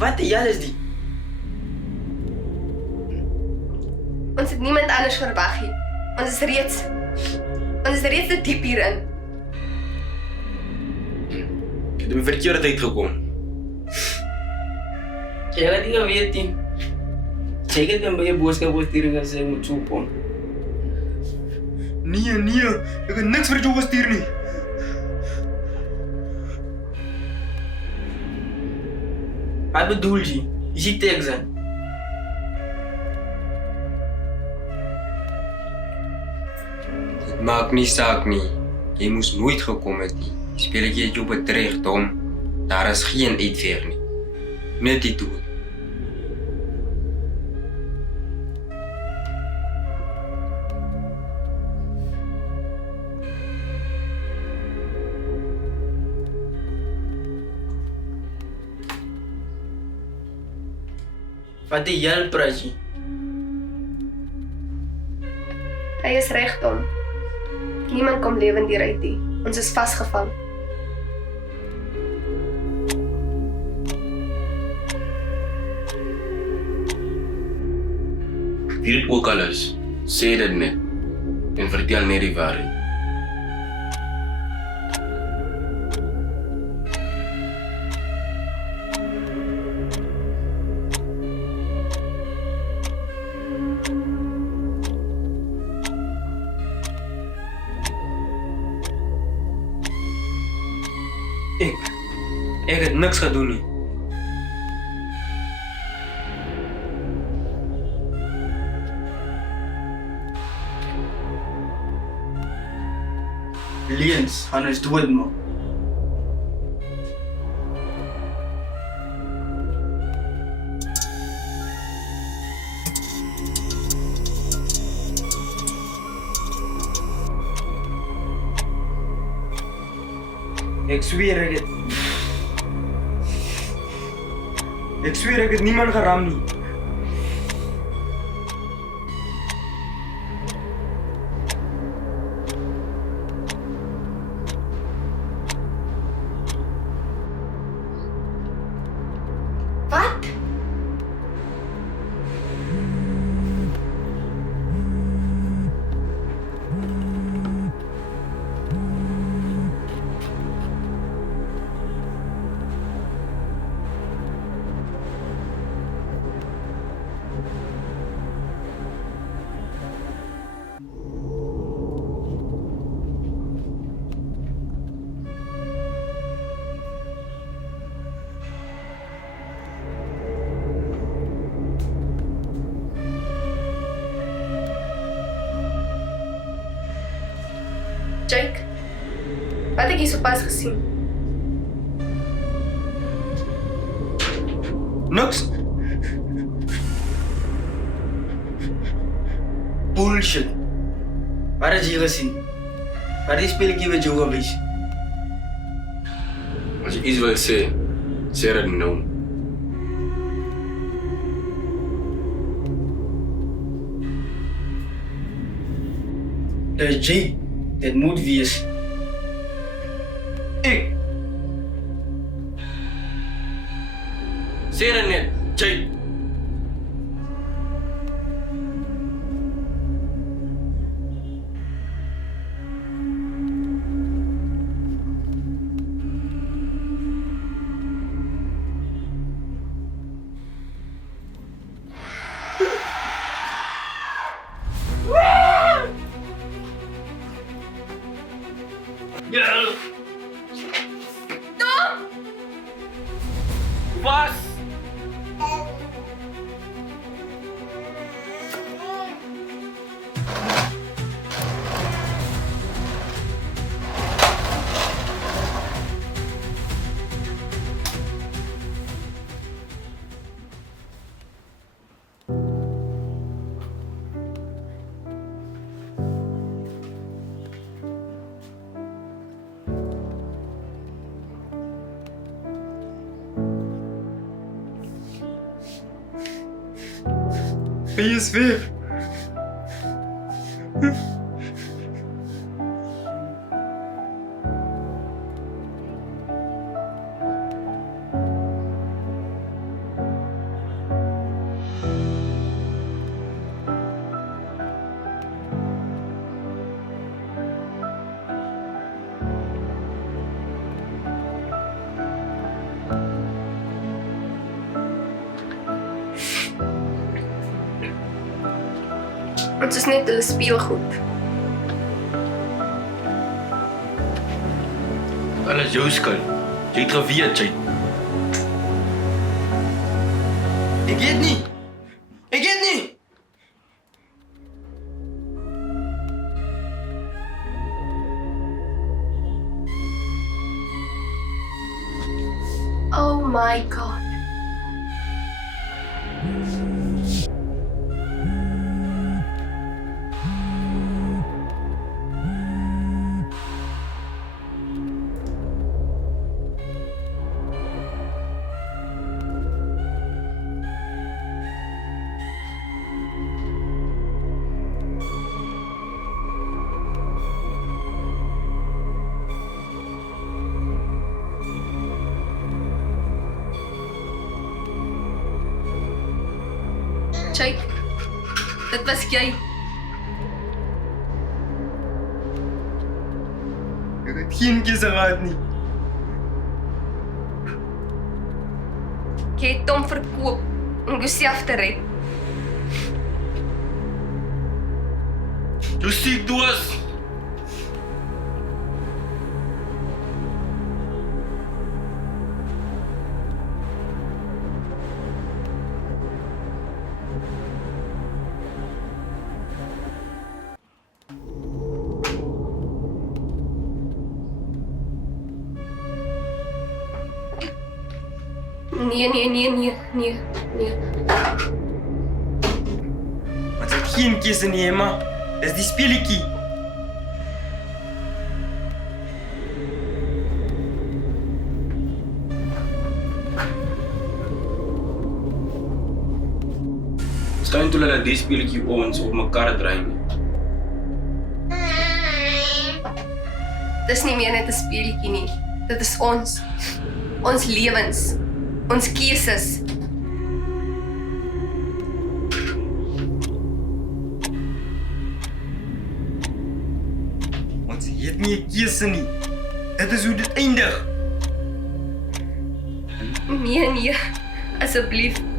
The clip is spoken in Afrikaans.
Wat die hel is die? Ons het niemand anders verwag nie. Ons is reeds te diep hierin. Ek het op die verkeerde tyd gekom. Jy het nie geweet nie. Jy het dan by jou boodskap gestuur en gesê moet so kom. Nee, ek het niks vir jou gestuur nie. Wat bedoel jy? Is die teks aan? Dit maak nie saak nie. Jy moes nooit gekom het nie. Die speletjie het jou bedreig, Tom. Daar is geen uitveer nie. Net die dood. Wat die hel praat jy? Hy is reg, Tom. Niemand kom lewend hieruit nie. Ons is vasgevang. Wie dit ook al is, sê dit net en vertel net die waarheid. Ek het niks gedoen nie. Leens, gaan ons dood maak. Ek zweer ek het niemand geram nie. Wat? Jake, wat het ek hier sopas gesien? Niks. Bullshit. Wat het jy gesien? Wat die speletjie met jou gewys? As jy iets wil sê, sê dit nou. Dis jy. Dit moet wees. Ek. Sê dit net, Jake. Was? Hy is weg. Ons is net hulle speelgoed. Alles jou skuld. Jy het geweet, jy. Ek weet nie. Ek weet nie. Oh my God. Jake, dit was jy. Ek het geen keuse gehad nie. Jy het hom verkoop om jouself te red. Jy siek doos. Nee. Ons het geen keuse nie, Emma. Dis die speletjie. Skyn toe dat die speletjie ons op mekaar dryf nie. Dis nie meer net 'n speletjie nie. Dit is ons. Ons lewens. Ons keuses. Ons het nie 'n keuse nie. Dit is hoe dit eindig. Nee. Asseblief.